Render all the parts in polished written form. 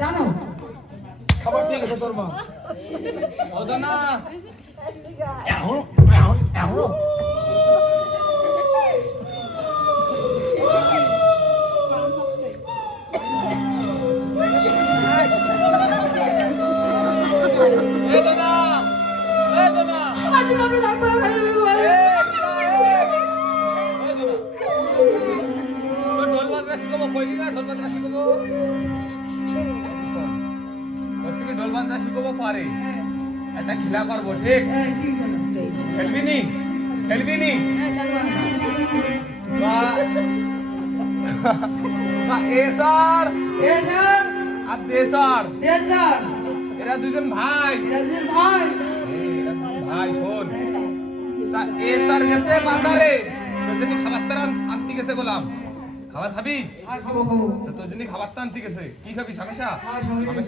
জানো খাবার ঠিক আছে তোর মা ওদা না এখন এখন একটা খেলা করবো ঠিক খেলবি নি এরা দুজন ভাই ভাই শোন তা এ স্যার গেছে বাজারে তোর জন্য খাবার আনতে গেছে গোলাম খাবার খাবি খাবো তোর জন্য খাবার আনতে গেছে কি খাবি হামেশা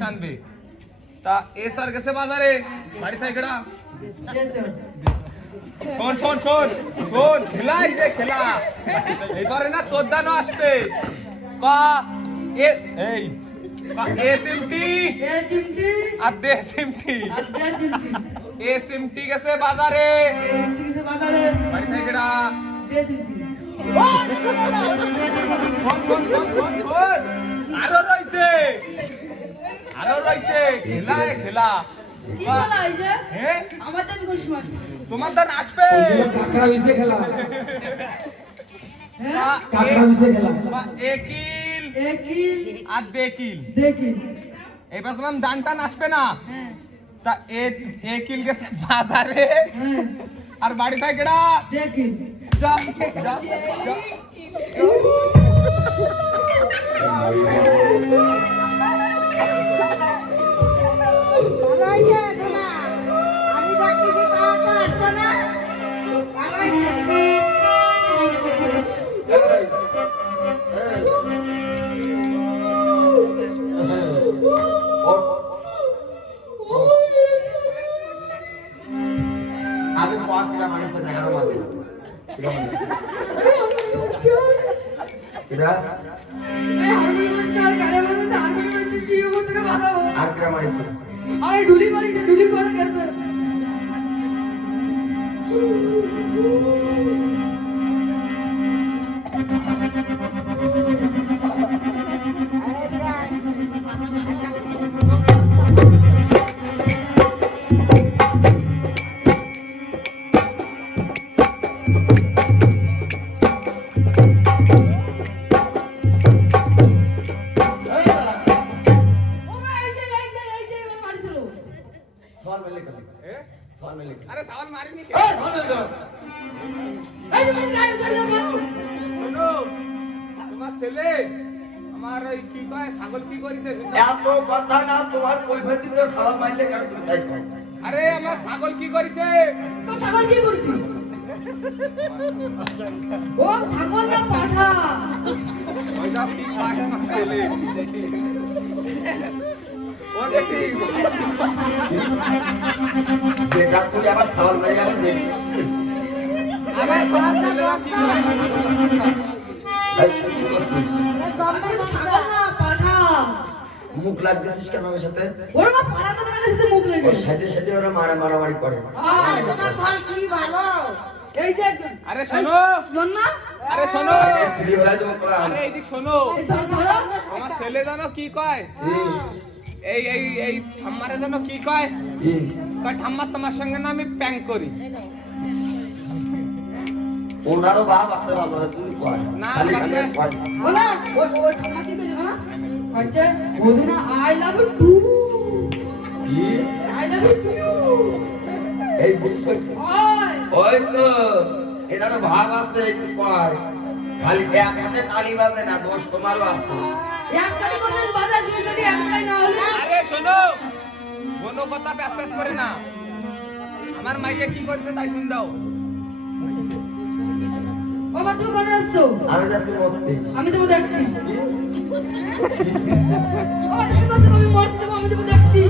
আনবে তা এ স্যার গেছে বাজারে বাড়ি থেকে শোন খেলাই যে খেলা এবারে না তোর দানো আসবে এ সিমটি আর দে সিমটি এ সিমটি গেছে বাজারে বাড়ি থেকে আরো রয়েছে খেলা তোমার দান আসবে একিল আর দেকিল এবার বললাম দান টান আসবে না তা একিল গেছে বাজারে আর বাড়ি থেকে যা ঢুলি করে গেছে আরে সাওয়াল মারিনি কে তোমার ছেলে আমার ওই কি কয় ছাগল কি করিছে এত কথা না তোমার কৈফিয়ত দিতে সাওয়াল মারলে কেন তাই কয় আরে আমার ছাগল কি করিছে তো ছাগল কি করছিস ও ছাগল না পাঠা ওইটা কি পাঠা না ছেলে ও দেখি যেটা তুই আবার সাওয়াল মারি আবার দেখি আরে তোমার ছেলে কি ছাগল না পাঠা মুখ লাগতেছিস কেন আমার সাথে ওর মা পাঠা তো আমার সাথে মুখ লেগেছে সাথে ওরা মারামারি করে তোমার ফল কি ভালো এই যে আরে শোনো শোন না আরে শোনো ফ্রি হয়ে যাবো আরে এইদিক শোনো আমার ছেলে জানো কি কয় এই ঠাম্মারে জানো কি কয় ঠাম্মা তোমার সঙ্গে না আমি প্যাং করি ওনারও ভাব আছে ভালো তুমি কয় না কয় ওনা ওই ঠাম্মা কি কইছে না কইছে ওদিনা I love you too I love you too এই বুক কইছে ওই তো এনারও ভাব আছে একটু কয় খালি এক হাতে তালি বাজে না দোষ তোমারও আছে এক কাটি করতে বাজা দুই কাটি এক কাই না হলে আরে শোনো কোনো কথা প্যাস করে না আমার মাইয়া কি করছে তাই শুন দাও ও বাবা তুমি কোথায় আসছো আমি যাচ্ছি মরতে আমি দেবো দেখছি ও বাবা তুমি কোথায় আমি মরতে দেবো আমি দেবো দেখছি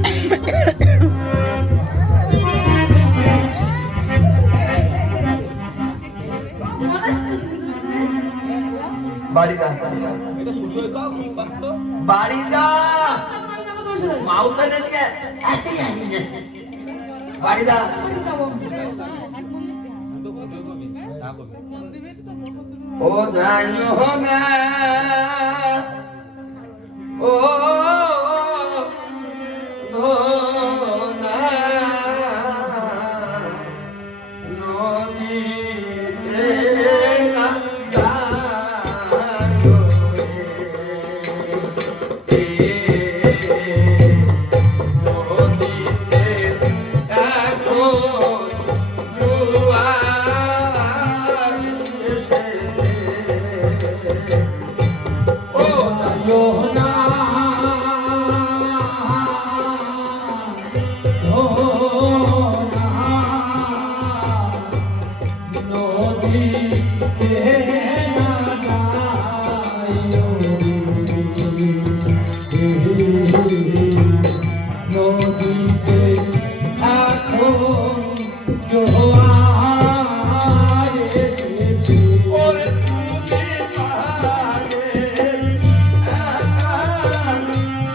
বাড়িটা এটা ফুটো দাও কি পাচ্ছো বাড়িটা বসে যাবে মাউতা নেদিকে বাড়ি দা যাবো ও জানো না ও না নদীতে না যাও নদীতে দেখো জোয়ার এসেছে ও না ওরে তুমি পারে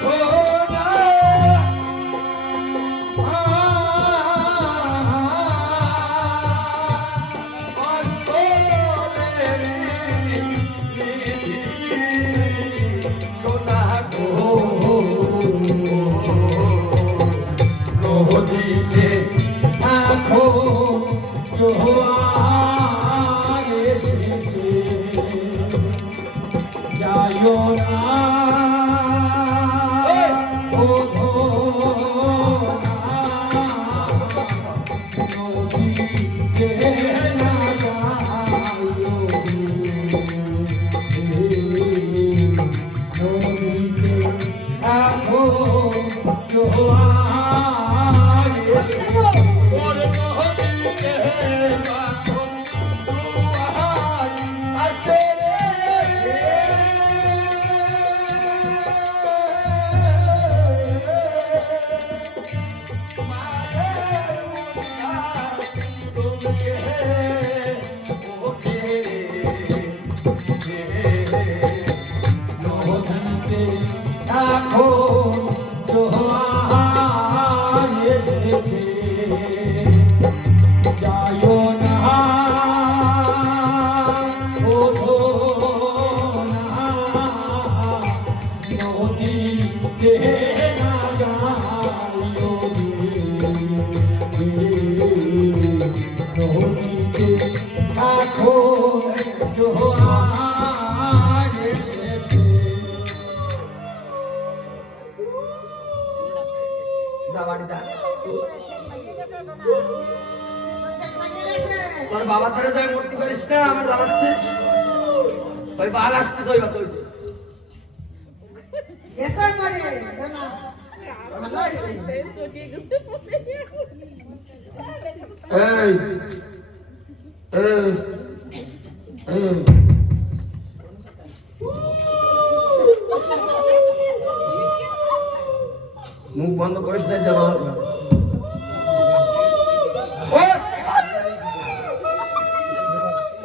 ও না সোনা গো নদীতে আখো জোয়ার এসেছে যাইও না ও নদীতে না যাইও নদীতে আখো জোয়ার এসেছে ওরে নদীতে আখো জোয়ার আসে রাখো জোয়ার এসেছে যাইও না ওঠো না নদীতে না যাইও নদীতে রাখো জোয়ার এসেছে তোর বাবা তারে তুই মূর্তি করিস না আমার জ্বালাচ্ছে ওই বাল আসতে তুই বা তুই এসে মরে জানা ভালো হইছে এই এই এই মুখ বন্ধ করিস না যাওয়া হবে না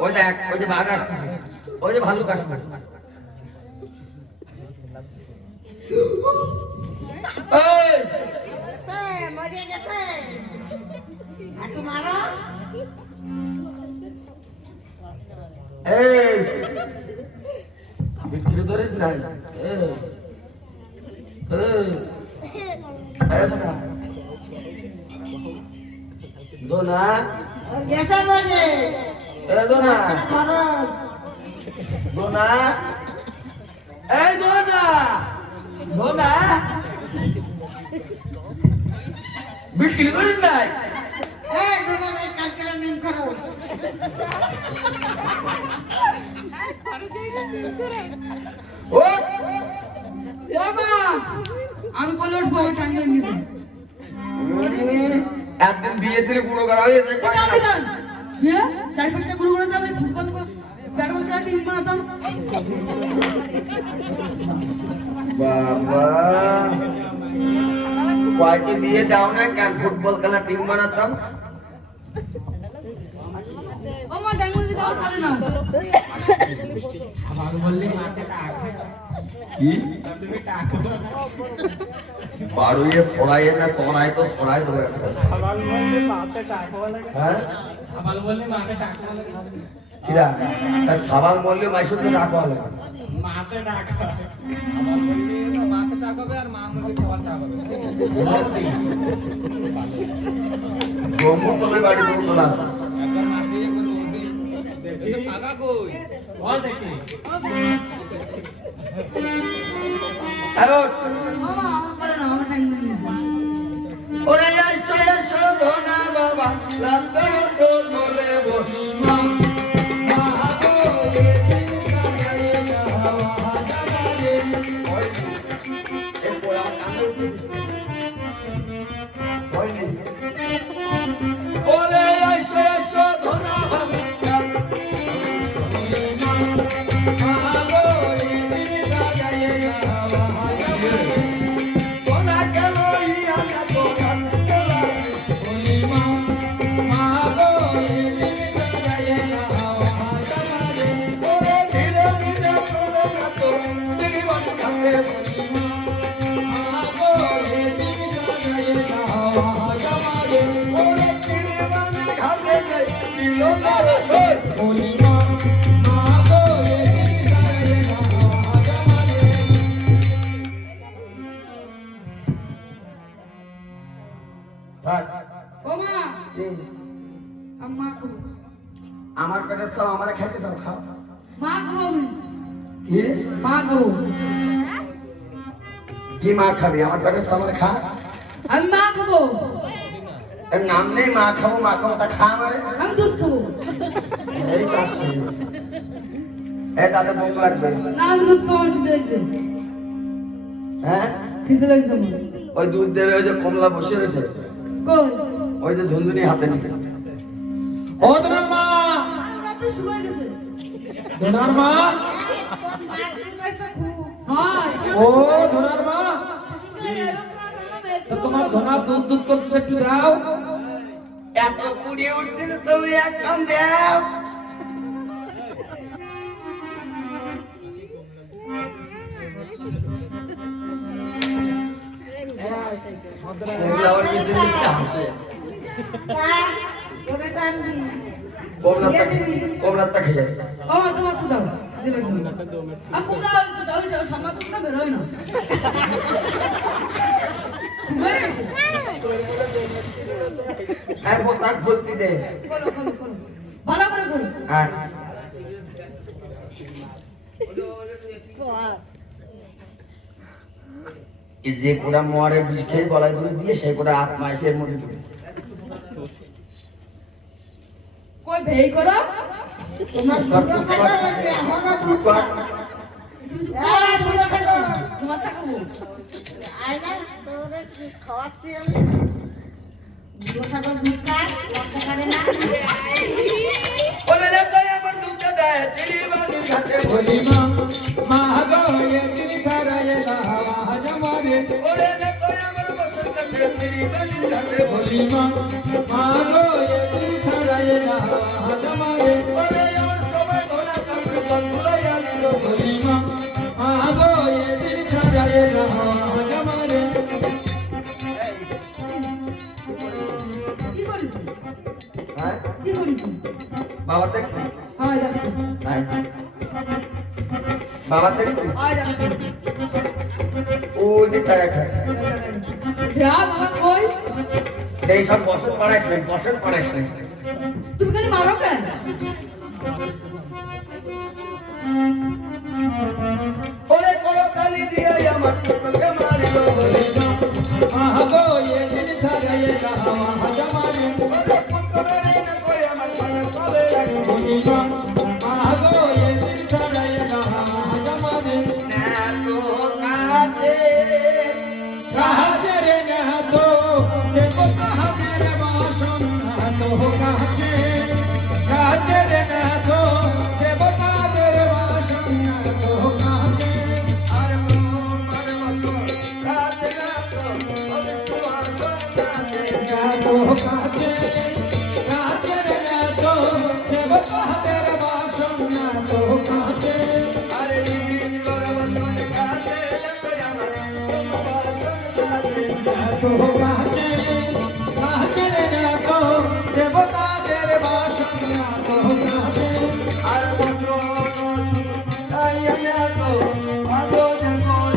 ওই দেখ ওই যে বাঘ আসছে ওই যে ভালুক আসছে মরে গেছে আর তোমারও এই বিক্রি ধরিস নাই দোনা গেছে মরে দোনা খরচ দোনা এই দোনা দোনা বিক্রি করিস নাই এই দুজন কালকে নিম খরচ ও বাবা আমি বলে উঠবো আমি টাইম হয়ে গেছে একদিন বিয়ে দিলে গুঁড়ো করা হয়ে যায় বিয়ে 4-5টা গুরু করে দাও ফুটবল ব্যাট বল খেলা টিম বানাতাম বাবা কয়টি বিয়ে দাও না কেন ফুটবল খেলা টিম বানাতাম আমার টাইম হয়ে গেছে আমার পারে না আমার বললি মাথাটা আগে কি বাড়ুয়ে ছড়াইয়ে না ছড়াই তো ছড়াই দেবো একটা। হ্যাঁ কিরা তার সাবাল মরলে মাইসুর তো ডাকা হলো ব্রহ্মতলের বাড়ি তোলা হ্যালো মামা আমার বলে না আমার টাইম নিয়েছে ওরে এসো এসো ধনা বাবা রাতে তো বলে বলি মা মাগো এই পোড়া কানে হয়নি ওরে এসো এসো ধনা বাবা মাগো ও মা আম্মা খাবো আমার পেটে সব আমার খাইতে সব খাও মা খাবো আমি কি মা খাবো কি মা খাবি আমার পেটে সব আমার খা আমি মা খাবো এর নাম নেই মা খাবো তা খা আমারে আমি দুধ খাবো এই কাজ এই দাদা ভোগ লাগবে না আমি দুধ খাবো আমার খিদে লাগছে হ্যাঁ খিদে লাগছে আমার ওই দুধ দেবে ওই যে কমলা বসে রয়েছে কই ওই যে ঝুনঝুনি হাতে নিতে ও ধনার মা আর ওরা তো শুকাই গেছে ধনার মা হয় ও ধনার মা তো তোমার ধনার দুধ দুধ করতে একটু দাও এত পুড়িয়ে উঠছে তুমি একদম দেও হাসে কমলাটা খেয়ে ও তোমার তো দাও দিলে আর তোমরা ওই সামনে তোমরা বেরোয় না শুকাই গেছে হ্যাঁ তাক বলতে দে বলো বলো বলো ভালো করে বলো হ্যাঁ এই যে কোটা মোয়ারে বিষ খেয়ে গলায় ধরে দিয়ে সেই কোটা আত্মা এসে এর মধ্যে ঢুকেছে কই ভেই করো তোমার দুটো খাটো লাগে আমরা দুধ এই দুটো খাটো তোমার টাকা বল আয়না তোরে কি খাওয়াচ্ছি আমি দুটো খাটো দুধ খায় লক্ষ্য করে না বলে লে তুই আমার দুধটা দে তেরি বাড়ি ঘাটে বলি মা মা গো এদিন খারায়ে লাওয়া জমারে বলে লে তুই আমার বসন কাটে তেরি বাড়ি ঘাটে বলি মা মা গো এদিন খারায়ে লাওয়া জমারে বলে আমার সবাই ধরা কাপড় বন্ধুরাই আনলো বলি মা মা গো এদিন খারায়ে লাওয়া জমারে কি করিস হ্যাঁ কি করিস বাবা দেখ হয় দেখো হ্যাঁ বাবা দেখ হয় দেখো ওই যে টাকা খায় যা বাবা কই এই সব বসত পড়াইছ না তুমি খালি মারো কেন ওরে কোন কালি দিয়ে আমার তোকে মারিলো বলে মা গো এদিন খারায়ে লাওয়া জমারে ওরে পুত্রে না কই আমার মনে চলে লাগে বলি মা মা গো এদিন খারায়ে লাওয়া জমারে না তো কাজে কাজে না তো দেখো কাজের বাসন না তো কাজে না তো দেব কাজের বাসন না তো কাজে আর মন মানে মতো কাজে না তো ওরে তোমার কাজে না তো কাজে না তো দেব কাজের বাসন না তো কাজে আরে দিন করে বসে কাজে তো কাছে কাছে রে তো দেবতাদের বাসনা তো কাছে আর বছর আইয়া তো ভালো জঙ্গল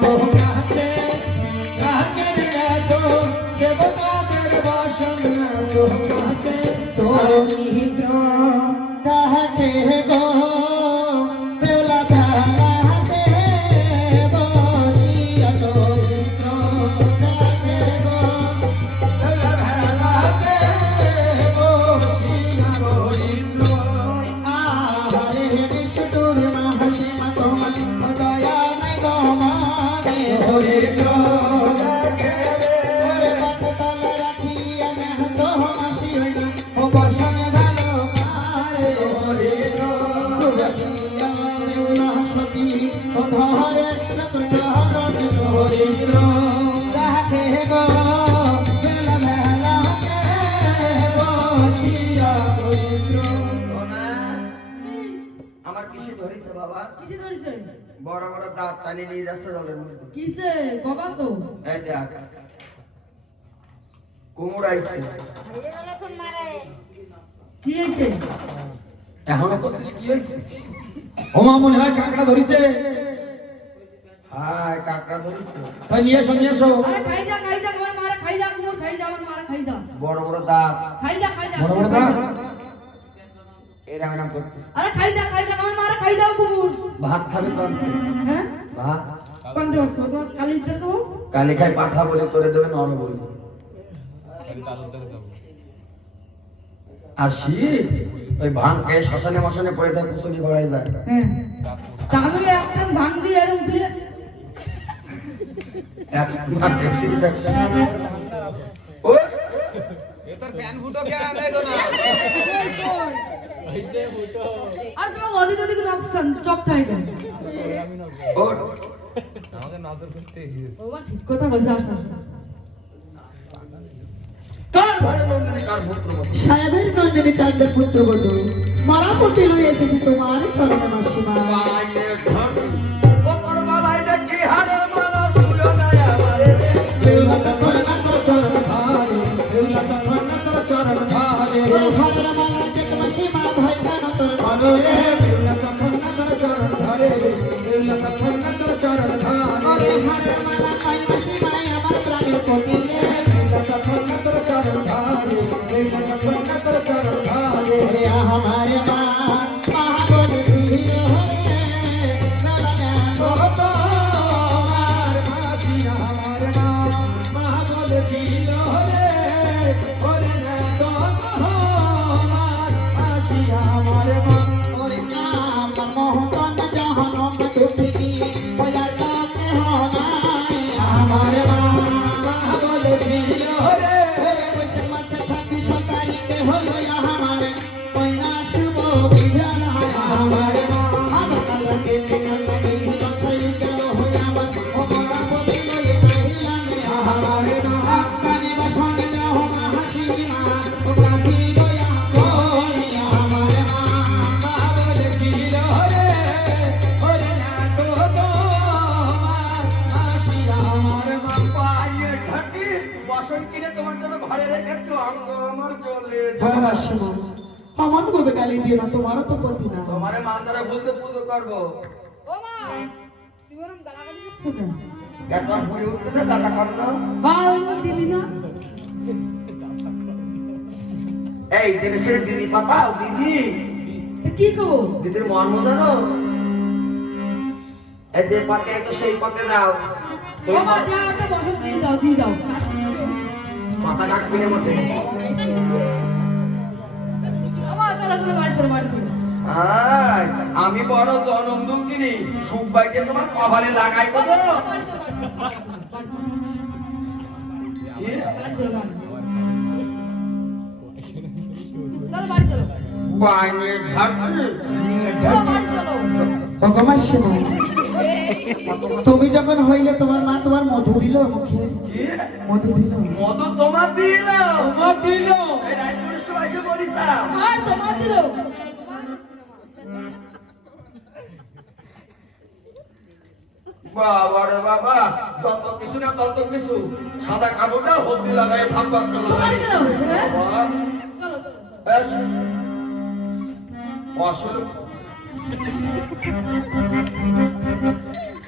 তো কাছে কাছে রে তো দেবতাদের বাসনা তো কাছে তো নিদ্র কাহাকে গো বেলা ভালাতে বসিয়া তো নিদ্র কাহাকে গো বেলা ভালাতে বসিয়া তো নিদ্র আহারে নিষ্ঠুর মহাসীমা তোমার দয়া নাই গো মানে হরিদ্র ওরে পাততাল রাখিয়া নেহ তো হাসি হইল ও বসনে ভালো পারে হরিদ্র দুর্গিয়া মেউলা সতী ও ধরে নতুন চহরণ হরিদ্র তাহাকে গো বেলা বেলাতে বসিয়া হরিদ্র আমার কিসে ধরেছে বাবা? কিসে ধরেছে? বড় বড় দাঁত টানি নিয়ে যাচ্ছে জলের মধ্যে। কিসে? কবা তো? এই দেখ কুমুর আইছে। এখন মারে কি হয়েছে? এখনো করছিস কি হয়েছে? ওমা মনে হয় কাঁকড়া ধরিছে। হায় কাকড়া ধরেছে। তাই নিয়ে এসো নিয়ে এসো। আরে খাই যা আমার মারা খাই যা কুমুর খাই যা আমার মারা খাই যা বড় বড় দাঁত খাই যা বড় বড় দাঁত। এরা নাম করতে। আরে খাই যা আমার মারা খাই দাও কুমুর ভাত খাবে কোন? হ্যাঁ ভাত কোন দেব তো কালি দিতে তো কালি খাই পাঠা বলে তোরে দেবে নর বলে। আর শীত ওই ভাঙকে শ্মশানে মশানে পড়ে থাকে কুসুনি ভরাই যায়। হ্যাঁ তাহলে একটা ভাঙ দিয়ে এরকম দিলে এক ভাগ বেশি থাকে। ও আর তোমার ওদিক ওদিক নকশান চপ থাকবে ও বাবা ঠিক কথা বলছ আসা কার ঘরে নন্দিনী কার পুত্র বলে? সাহেবের নন্দিনী চাঁদের পুত্রবধূ মারাপতি লয়ে এসেছি তোমার শরণে মাসিমা পায়ে ঠন ওপর মালাই দেখি হারে মালা সুলো নাই আমারে। বেউলা তখন না তোর চরণ ধারে বেলা তখন তোর চরণ ধারে তোর ঘরের মালা দেখ মাসিমা ভয় কেন তোর মনে রে বেলা তখন তোর চরণ ধারে বেলা তখন তোর চরণ ধারে ওরে ঘরের মালা পাই মাসিমা আমার প্রাণের পতি রে বেলা তখন তোর চরণ ধারে বেলা তখন তোর চরণ ধারে ওরে আমারে মা মহাবল দিও রে নালা তো তোমার মাসি আমার নাম মহাবল ছিল রে ওরে না তো তোমার মাসি আমার নাম ওরে আমার মোহতন জহনম দুঃখী ওয়ার কাছে হনাই আমার মা মহাবল ছিল রে ওরে বসে মাছে থাকি সতারিতে হলো আমার কইনা শুভ বিধান হয় আমার আমার কালকে কাল মানে দশই গেল হই আমার ও মরা বদিল এ নাহিলাম আমার কানে বাসনে যাও মা হাসি মা ও কাছি গয়া কোনি আমার মা মহাবল ছিল রে ওরে না তো তোমার মাসি আমার মা পায়ে ঠাকি বসন কিনে তোমার জন্য ঘরে রেখে একটু অঙ্গ আমার চলে হ্যাঁ মাসিমা আমার ভাবে গালি দিও না তোমারও তো পতি না তোমারে মাতারে বলতে পুজো করবো। ও মা তুমি ওরম গালাগালি করছো কেন একবার ভরে উঠতেছে দাদা কর্ণ। হ্যাঁ ওই দিদি না এই জিনিসের দিদি পাতাও দিদি তো কি কবো দিদির মর্ম জানো? এই যে পাতে তো সেই পাতে দাও। ও মা যা ওটা বসত দিয়ে দাও মাথা কাটবি না মতে। ও মা চলো বাড়ি চলো আয়, আমি বড় জনম দুঃখিনী সুখ বাইকে তোমার কপালে লাগাই দেবো। বাড়ি চলো পায়ে ঠাকি মাসিমা তুমি যখন হইলে তোমার মা তোমার মধু দিল মুখে মধু দিল মধু তোমার দিল তোমার দিল এই রাত দুষ্ট বয়সে মরিতাম। হ্যাঁ তোমার দিল বাবা রে বাবা, যত কিছু না তত কিছু। সাদা কাপড়টা হলদি লাগাই থাপ্পা করে তোমার কেন রে? বাবা চলো চলো চলো। বেশ আসলে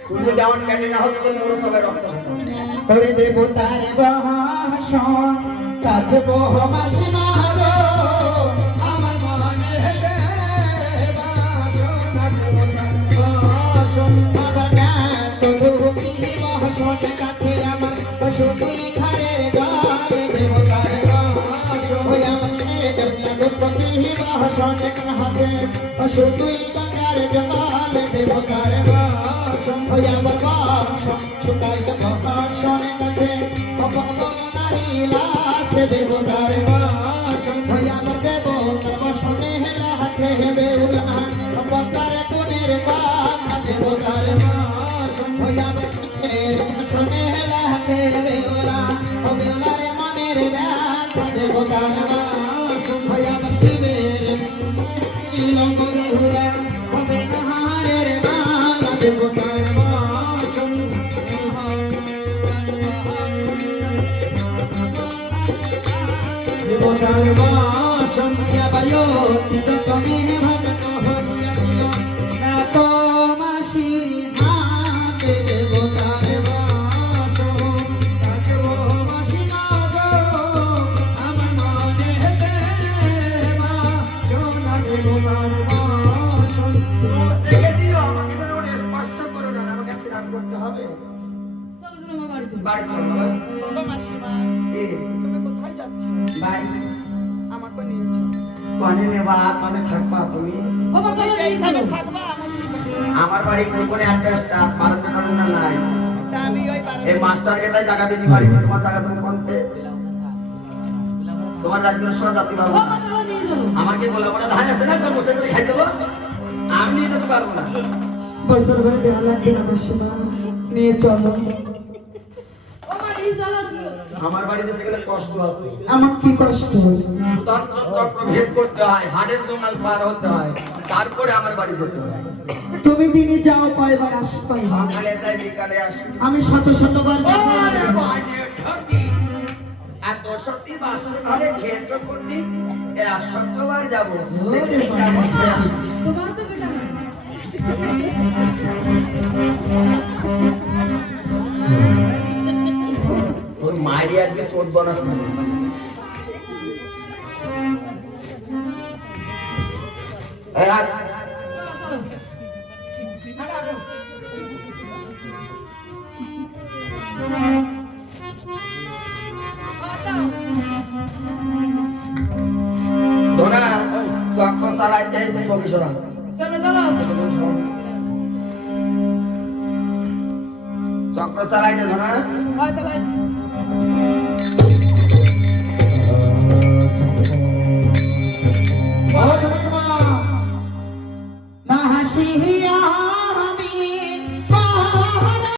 তুমি যদি আমার পেটে না হতো তো মোর সবাই রক্ত হতো। ওরে দেবতার বাসন কাজব মাস না গো আমার মনে বাবার গান তো দুঃখী বাসন কাছে আমার শুধুই খারের গায়ে দেবতার বাসন ওই আমাকে বেবলা দুঃখী বাসন হাতে শুধুই গঙ্গার জল দেবতার বাসন ওই আমার বাসন শুকাই বাসন কাছে নারী লাশ দেবতার বাসন ওই আমার দেবতার বাসনে লাখে বেউলা বতার কোনের কথা দেবতার বাসন ওই আমার বাসনে লাখে বেউলা ও বেউলার মনের ব্যথা দেবতার বাসন ওই আমার শিবের লঙ্গ বেহুলা হবে নাহারের মালা দেবতার বাসন দেবতার বাসন বাড়িও তো তুমি ভজন হরিয়া দিল না তো মাসির হাতে দেবতার বাসন কাজব মাসি না গো আমার মনে মা সোনা দেবতার বাসন দেখে দিও আমাকে তো রোড স্পর্শ করো না, আমাকে স্নান করতে হবে। চলো চলো মা বাড়ি চলো। বাড়ি চলো বাবা। বলো মাসিমা এ, তুমি কোথায় যাচ্ছ বাড়ি আমাকে নিয়ে চলো পানি নেবা মানে থাকবা তুমি। বাবা চলো নিয়ে চলো। থাকবা আমার সাথে। আমার বাড়ি কোনে অ্যাড্রেসটা পারতে পারো না নাই। তা আমি ওই পারে এই মাস্টারকে তাই জায়গা দিতে পারিনি, তোমার জায়গা তুমি কোনতে? তোমার রাজ্যের সময় যাতে পারবো বাবা না। চলো নিয়ে চলো। আমাকে বলে বলে ধান আছে না, তো বসে করে খাই দেবো, আমি নিয়ে যেতে পারবো না। বছর ধরে দেওয়া লাগবে না মাসিমা নিয়ে চলো বাবা নিয়ে চলো কি হচ্ছে? আমার বাড়ি যেতে গেলে কষ্ট আছে। আমার কি কষ্ট সুতরাং চক্র ভেদ করতে হয়, হাড়ের জঙ্গল পার হতে হয়, তারপরে আমার বাড়ি যেতে হয়। তুমি দিনে যাও কয়বার আসো কয়বার সকালে যাই বিকালে আসি। আমি শত শতবার যাবো ওরে বাজে ঠকি, এত সত্যি বাসর ঘরে খেয়েছো করতি, 100 বার যাবো। দেখি কেমন খেয়ে আসি। তোমার তো বেটা না। ওর মায়েরই আজকে 14 না শুনে। এই আর চলো চলো। হাঁটো হাঁটো। বাবা যাও। ধরা চক্র চালাইতে বকিসরা। চলো চলো। চক্র চালাইতে ধরা হয় চলো।